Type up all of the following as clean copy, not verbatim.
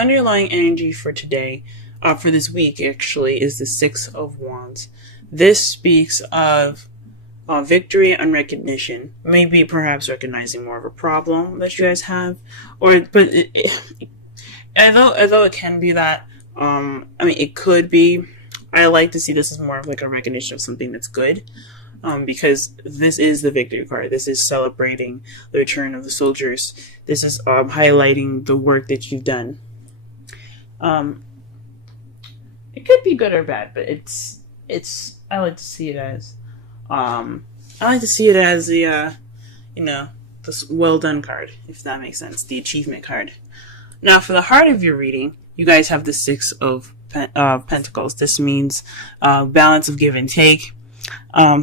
underlying energy for today, for this week actually, is the Six of Wands. This speaks of victory and recognition. Maybe perhaps recognizing more of a problem that you guys have, although it can be that, it could be. I like to see this as more of like a recognition of something that's good. Because this is the victory card. This is celebrating the return of the soldiers. This is highlighting the work that you've done. It could be good or bad, but it's. I like to see it as. I like to see it as the, the well done card, if that makes sense. The achievement card. Now, for the heart of your reading, you guys have the Six of Pentacles. This means balance of give and take.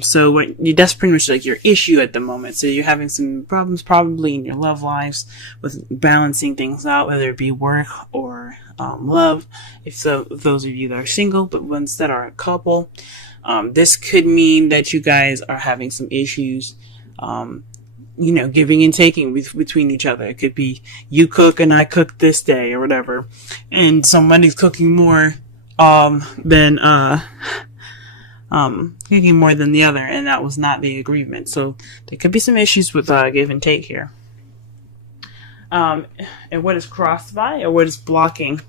So that's pretty much like your issue at the moment. So you're having some problems probably in your love lives with balancing things out, whether it be work or love. If those of you that are single, but ones that are a couple, this could mean that you guys are having some issues, giving and taking between each other. It could be you cook and I cook this day or whatever, and somebody's cooking more than the other, and that was not the agreement. So there could be some issues with give and take here. And what is crossed by, or what is blocking,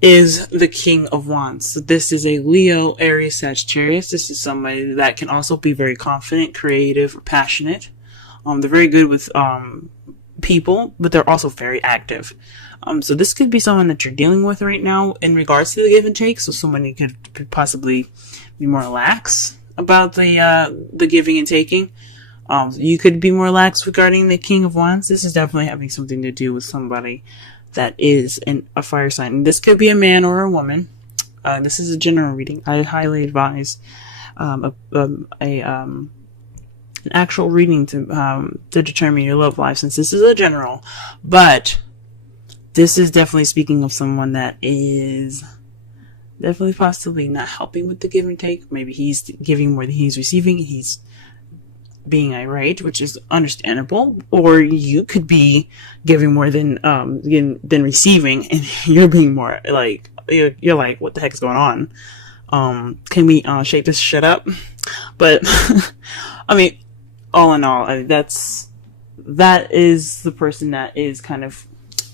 is the King of Wands. So this is a Leo, Aries, Sagittarius. This is somebody that can also be very confident, creative, or passionate. They're very good with people, but they're also very active. So this could be someone that you're dealing with right now in regards to the give and take. So somebody could possibly be more lax about the giving and taking. You could be more lax regarding the King of Wands. This is definitely having something to do with somebody that is a fire sign. And this could be a man or a woman. This is a general reading. I highly advise an actual reading to determine your love life, since this is a general. But this is definitely speaking of someone that is definitely possibly not helping with the give and take. Maybe he's giving more than he's receiving. He's being irate, which is understandable. Or you could be giving more than receiving, and you're being more like, you're like, what the heck is going on? Can we shake this shit up? But all in all, that is the person that is kind of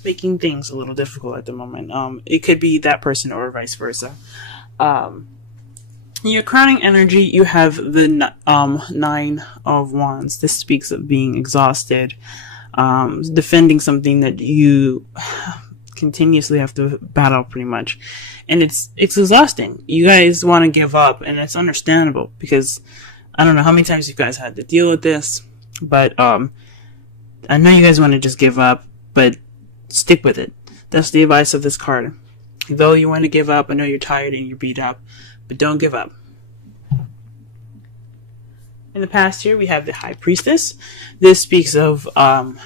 making things a little difficult at the moment. It could be that person or vice versa. In your crowning energy, you have the Nine of Wands. This speaks of being exhausted, defending something that you continuously have to battle pretty much. And it's exhausting. You guys want to give up, and it's understandable, because I don't know how many times you guys had to deal with this, but I know you guys want to just give up, but stick with it. That's the advice of this card. Though you want to give up, I know you're tired and you're beat up, but don't give up. In the past here, we have the High Priestess. This speaks of the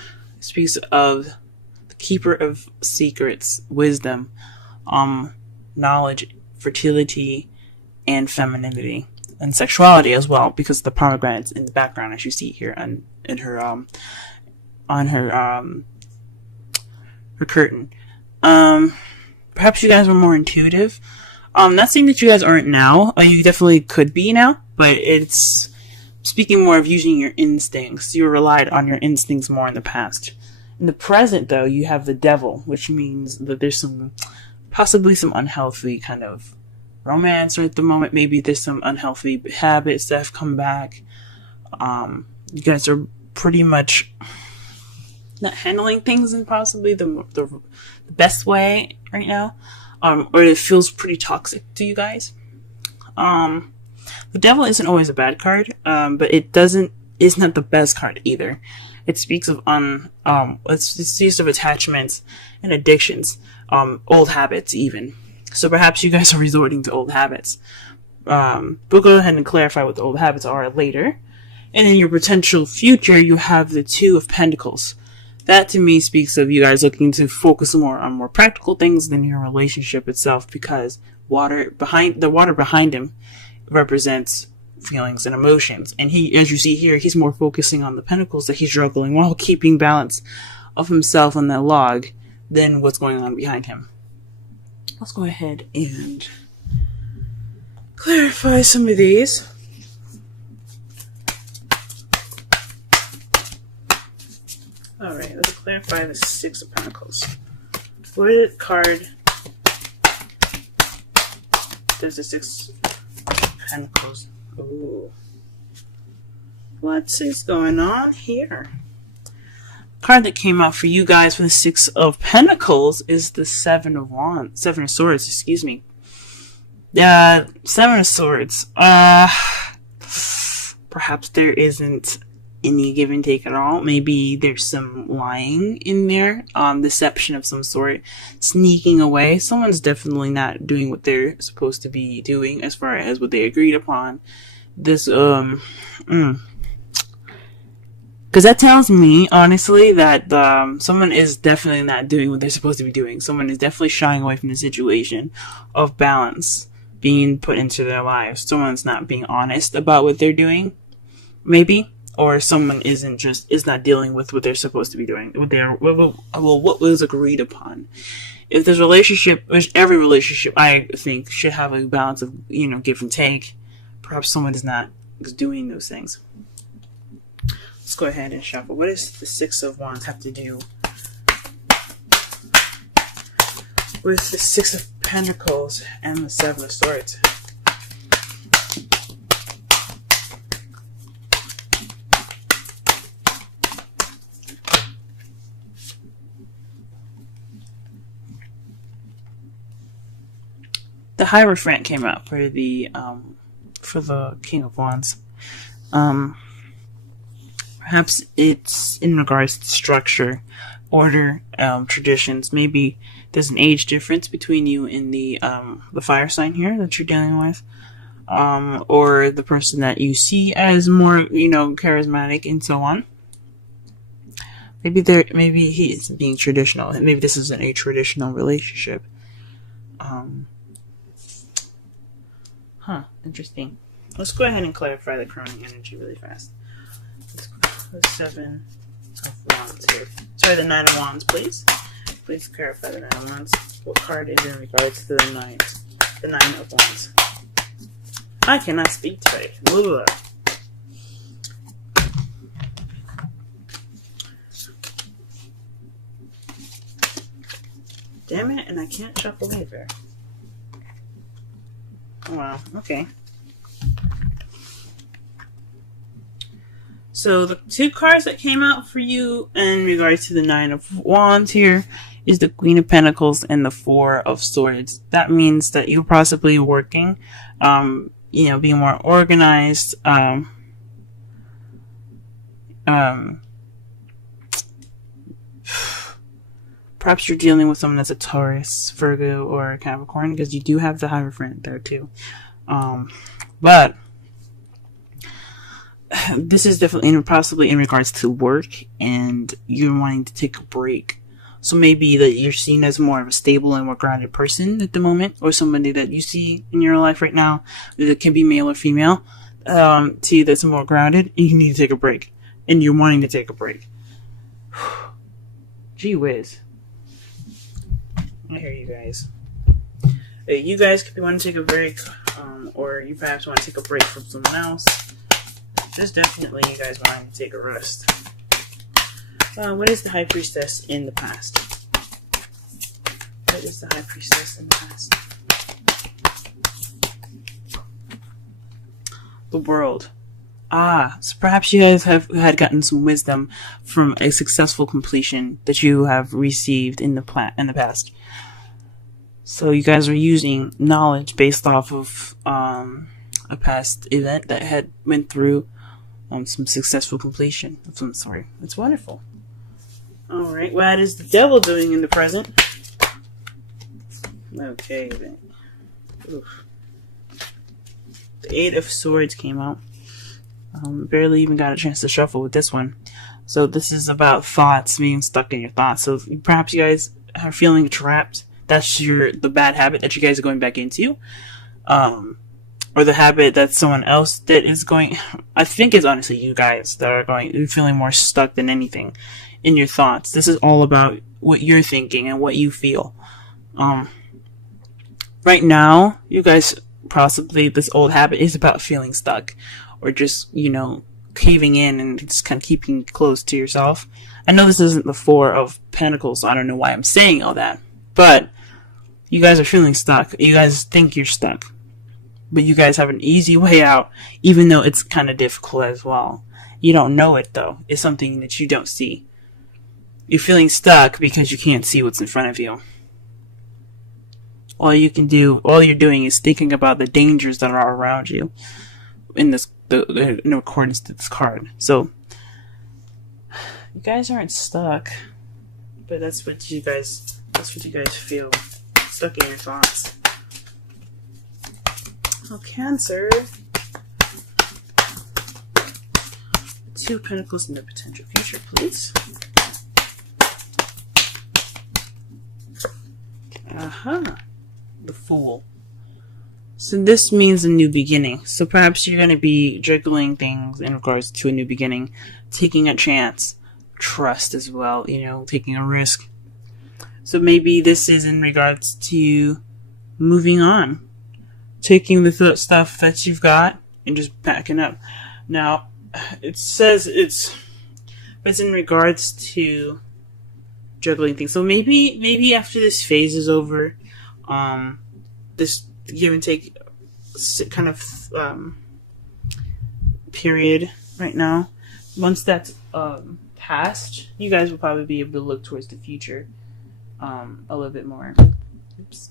keeper of secrets, wisdom, knowledge, fertility, and femininity, and sexuality as well, because of the pomegranates in the background, as you see here on her curtain. Perhaps you guys were more intuitive. Not saying that you guys aren't now. You definitely could be now, but it's speaking more of using your instincts. You relied on your instincts more in the past. In the present, though, you have the Devil, which means that there's possibly some unhealthy kind of romance, or at the moment, maybe there's some unhealthy habits that have come back. You guys are pretty much not handling things in possibly the best way right now, or it feels pretty toxic to you guys. The Devil isn't always a bad card, but it's not the best card either. It speaks of it speaks of attachments and addictions, old habits even. So perhaps you guys are resorting to old habits. We'll go ahead and clarify what the old habits are later. And in your potential future, you have the Two of Pentacles. That to me speaks of you guys looking to focus more on more practical things than your relationship itself, because the water behind him represents feelings and emotions. And he, as you see here, he's more focusing on the pentacles that he's juggling while keeping balance of himself on that log than what's going on behind him. Let's go ahead and clarify some of these. Alright, let's clarify the Six of Pentacles. What card does the Six of Pentacles? Ooh. What is going on here? Card that came out for you guys for the Six of Pentacles is the Seven of Swords, excuse me. Seven of Swords. Perhaps there isn't any give and take at all. Maybe there's some lying in there, deception of some sort, sneaking away. Someone's definitely not doing what they're supposed to be doing as far as what they agreed upon. This, because that tells me, honestly, that someone is definitely not doing what they're supposed to be doing. Someone is definitely shying away from the situation of balance being put into their lives. Someone's not being honest about what they're doing, maybe. Or someone is not dealing with what they're supposed to be doing, what was agreed upon. If there's a relationship, which every relationship I think should have a balance of, give and take, perhaps someone is not doing those things. Let's go ahead and shuffle. What does the Six of Wands have to do with the Six of Pentacles and the Seven of Swords? The Hierophant came out for the King of Wands. Perhaps it's in regards to structure, order, traditions. Maybe there's an age difference between you and the fire sign here that you're dealing with, or the person that you see as more charismatic and so on. Maybe he is being traditional. Maybe this isn't a traditional relationship. Interesting. Let's go ahead and clarify the crowning energy really fast. The Seven of Wands here. Sorry, the Nine of Wands, please. Please clarify the Nine of Wands. What card is in regards to the Nine of Wands? I cannot speak today. Blah. Damn it, and I can't shuffle either. Oh, wow, okay. So the two cards that came out for you in regards to the Nine of Wands here is the Queen of Pentacles and the Four of Swords. That means that you're possibly working, being more organized, perhaps you're dealing with someone that's a Taurus, Virgo, or Capricorn, because you do have the Hierophant there too. But this is definitely possibly in regards to work, and you're wanting to take a break. So maybe that you're seen as more of a stable and more grounded person at the moment, or somebody that you see in your life right now that can be male or female, to you that's more grounded, and you need to take a break, and you're wanting to take a break. Gee whiz. I hear you guys. You guys could want to take a break, or you perhaps want to take a break from someone else. Just definitely you guys want to take a rest. What is the High Priestess in the past? What is the High Priestess in the past? The World. So perhaps you guys had gotten some wisdom from a successful completion that you have received in the past. So you guys are using knowledge based off of a past event that had went through some successful completion of some sort. It's wonderful. Alright, what is the Devil doing in the present? Okay, then. Oof. The Eight of Swords came out. Barely even got a chance to shuffle with this one. So this is about thoughts, being stuck in your thoughts. So perhaps you guys are feeling trapped. That's the bad habit that you guys are going back into. Or the habit that someone else that is going, I think it's honestly you guys that are feeling more stuck than anything in your thoughts. This is all about what you're thinking and what you feel. Right now, you guys, possibly this old habit is about feeling stuck, or just, caving in and just kind of keeping close to yourself. I know this isn't the Four of Pentacles, so I don't know why I'm saying all that, but you guys are feeling stuck. You guys think you're stuck, but you guys have an easy way out, even though it's kind of difficult as well. You don't know it, though. It's something that you don't see. You're feeling stuck because you can't see what's in front of you. All you're doing is thinking about the dangers that are around you in accordance to this card. So, you guys aren't stuck, but that's what you guys feel. Stuck in your thoughts. Oh, Cancer. Two Pentacles in the potential future, please. The Fool. So this means a new beginning. So perhaps you're going to be juggling things in regards to a new beginning, taking a chance, trust as well, taking a risk. So maybe this is in regards to moving on, taking the stuff that you've got and just backing up. Now, it says it's in regards to juggling things. So maybe after this phase is over, this give and take kind of period right now, once that's past, you guys will probably be able to look towards the future a little bit more. Oops.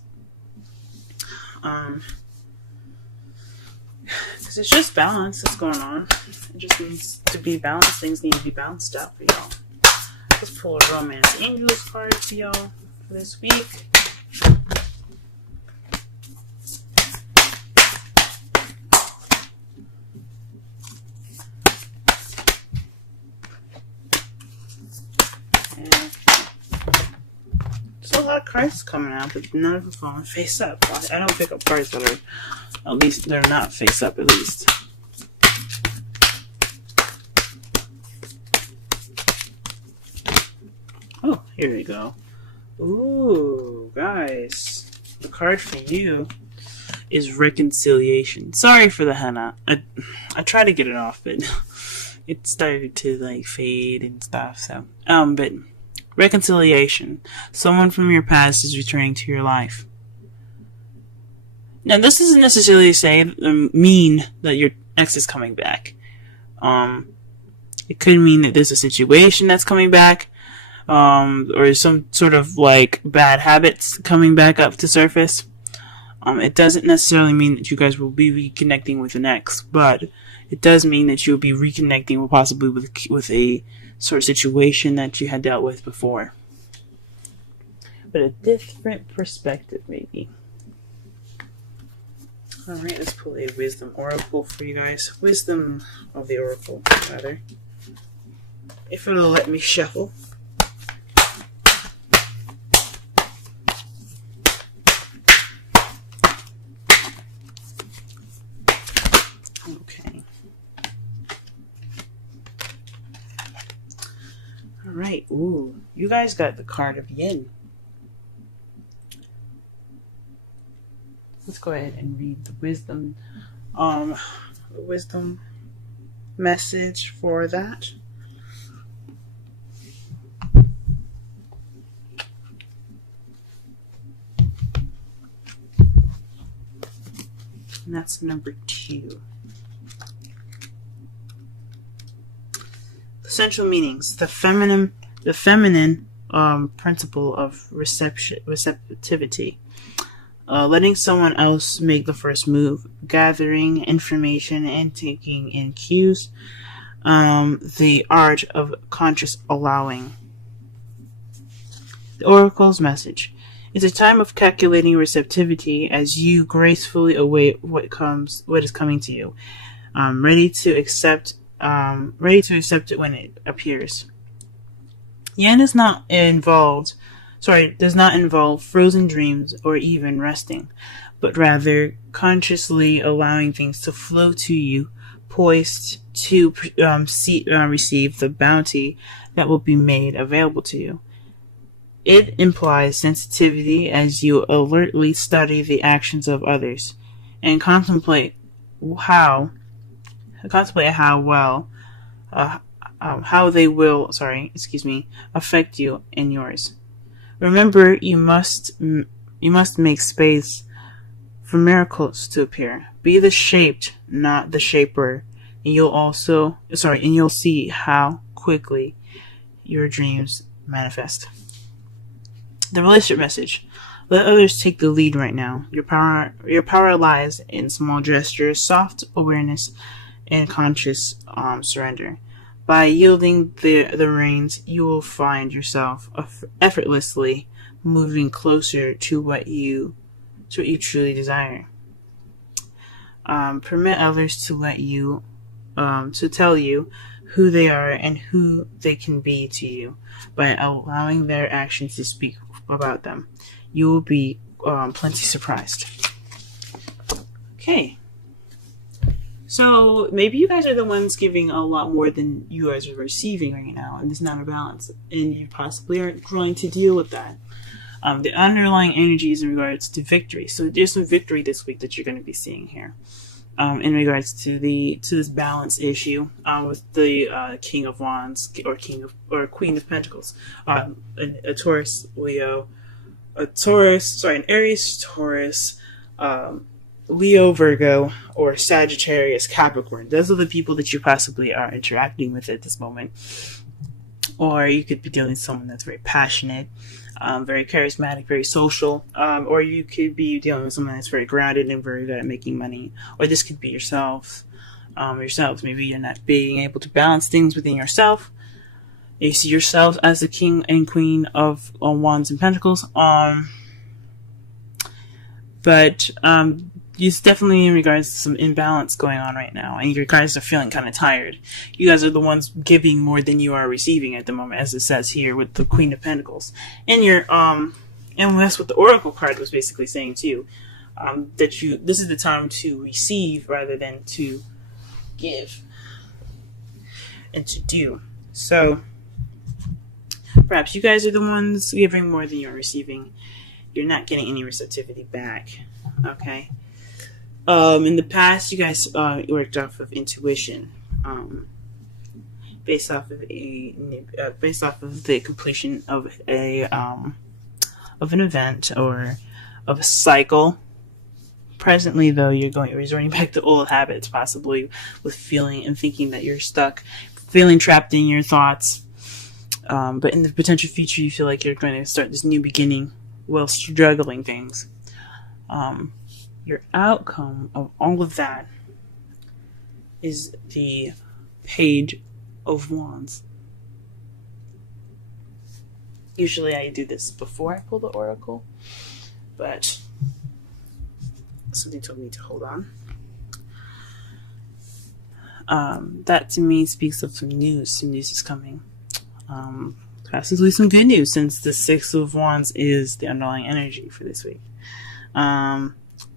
Because it's just balance that's going on. It just needs to be balanced. Things need to be balanced out for y'all. Let's pull a Romance Angels card for y'all for this week. There's a lot of cards coming out, but none of them falling face up. I don't pick up cards that are, at least they're not face up, at least. Oh, here we go. Ooh, guys. The card for you is Reconciliation. Sorry for the henna. I tried to get it off, but it started to fade and stuff. So, but Reconciliation. Someone from your past is returning to your life. Now, this doesn't necessarily mean that your ex is coming back. It could mean that there's a situation that's coming back, or some sort of bad habits coming back up to surface. It doesn't necessarily mean that you guys will be reconnecting with an ex, but it does mean that you'll be reconnecting possibly with a sort of situation that you had dealt with before. But a different perspective, maybe. Alright, let's pull a Wisdom Oracle for you guys. Wisdom of the Oracle, rather. If it'll let me shuffle. Okay. Alright, ooh. You guys got the card of Yin. Let's go ahead and read the wisdom message for that. And that's number 2. Essential meanings: the feminine principle of receptivity. Letting someone else make the first move, gathering information and taking in cues. The art of conscious allowing. The Oracle's message: it's a time of calculating receptivity as you gracefully await what is coming to you, ready to accept it when it appears. Yin does not involve frozen dreams or even resting, but rather consciously allowing things to flow to you, poised to receive the bounty that will be made available to you. It implies sensitivity as you alertly study the actions of others and how they will, affect you and yours. Remember, you must make space for miracles to appear. Be the shaped, not the shaper, and you'll see how quickly your dreams manifest. The relationship message. Let others take the lead right now. Your power lies in small gestures, soft awareness, and conscious surrender. By yielding the reins, you will find yourself effortlessly moving closer to what you truly desire. Permit others to tell you who they are and who they can be to you by allowing their actions to speak about them. You will be plenty surprised. Okay. So maybe you guys are the ones giving a lot more than you guys are receiving right now, and it's not a balance, and you possibly aren't trying to deal with that. The underlying energy is in regards to victory. So there's some victory this week that you're going to be seeing here. In regards to this balance issue with the King of Wands or Queen of Pentacles, a Taurus, Leo, an Aries, Taurus, Leo, Virgo, or Sagittarius, Capricorn. Those are the people that you possibly are interacting with at this moment. Or you could be dealing with someone that's very passionate, very charismatic, very social, or you could be dealing with someone that's very grounded and very good at making money. Or this could be yourselves. Maybe you're not being able to balance things within yourself. You see yourself as the King and Queen of Wands and Pentacles. But it's definitely in regards to some imbalance going on right now, and you guys are feeling kind of tired. You guys are the ones giving more than you are receiving at the moment, as it says here with the Queen of Pentacles. And and that's what the Oracle card was basically saying too, that this is the time to receive rather than to give and to do. So perhaps you guys are the ones giving more than you're receiving. You're not getting any receptivity back. Okay. In the past, you guys worked off of intuition, based off of the completion of an event or of a cycle. Presently, though, you're resorting back to old habits, possibly with feeling and thinking that you're stuck, feeling trapped in your thoughts. But in the potential future, you feel like you're going to start this new beginning while struggling things. Your outcome of all of that is the Page of Wands. Usually I do this before I pull the Oracle, but something told me to hold on. That to me speaks of some news. Some news is coming. Possibly some good news, since the Six of Wands is the underlying energy for this week.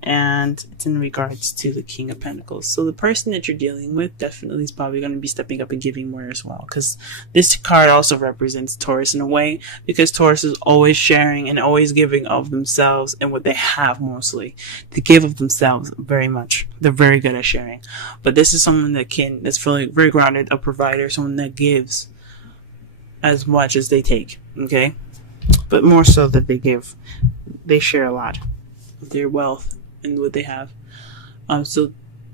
And it's in regards to the King of Pentacles. So the person that you're dealing with definitely is probably going to be stepping up and giving more as well, because this card also represents Taurus in a way, because Taurus is always sharing and always giving of themselves and what they have mostly. They give of themselves very much. They're very good at sharing. But this is someone that's really very grounded, a provider, someone that gives as much as they take, okay? But more so that they share a lot of their wealth and what they have. So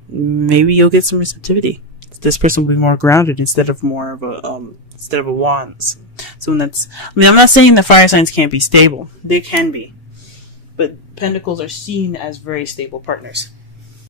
maybe you'll get some receptivity. This person will be more grounded instead of a wands. I'm not saying the fire signs can't be stable. They can be. But pentacles are seen as very stable partners.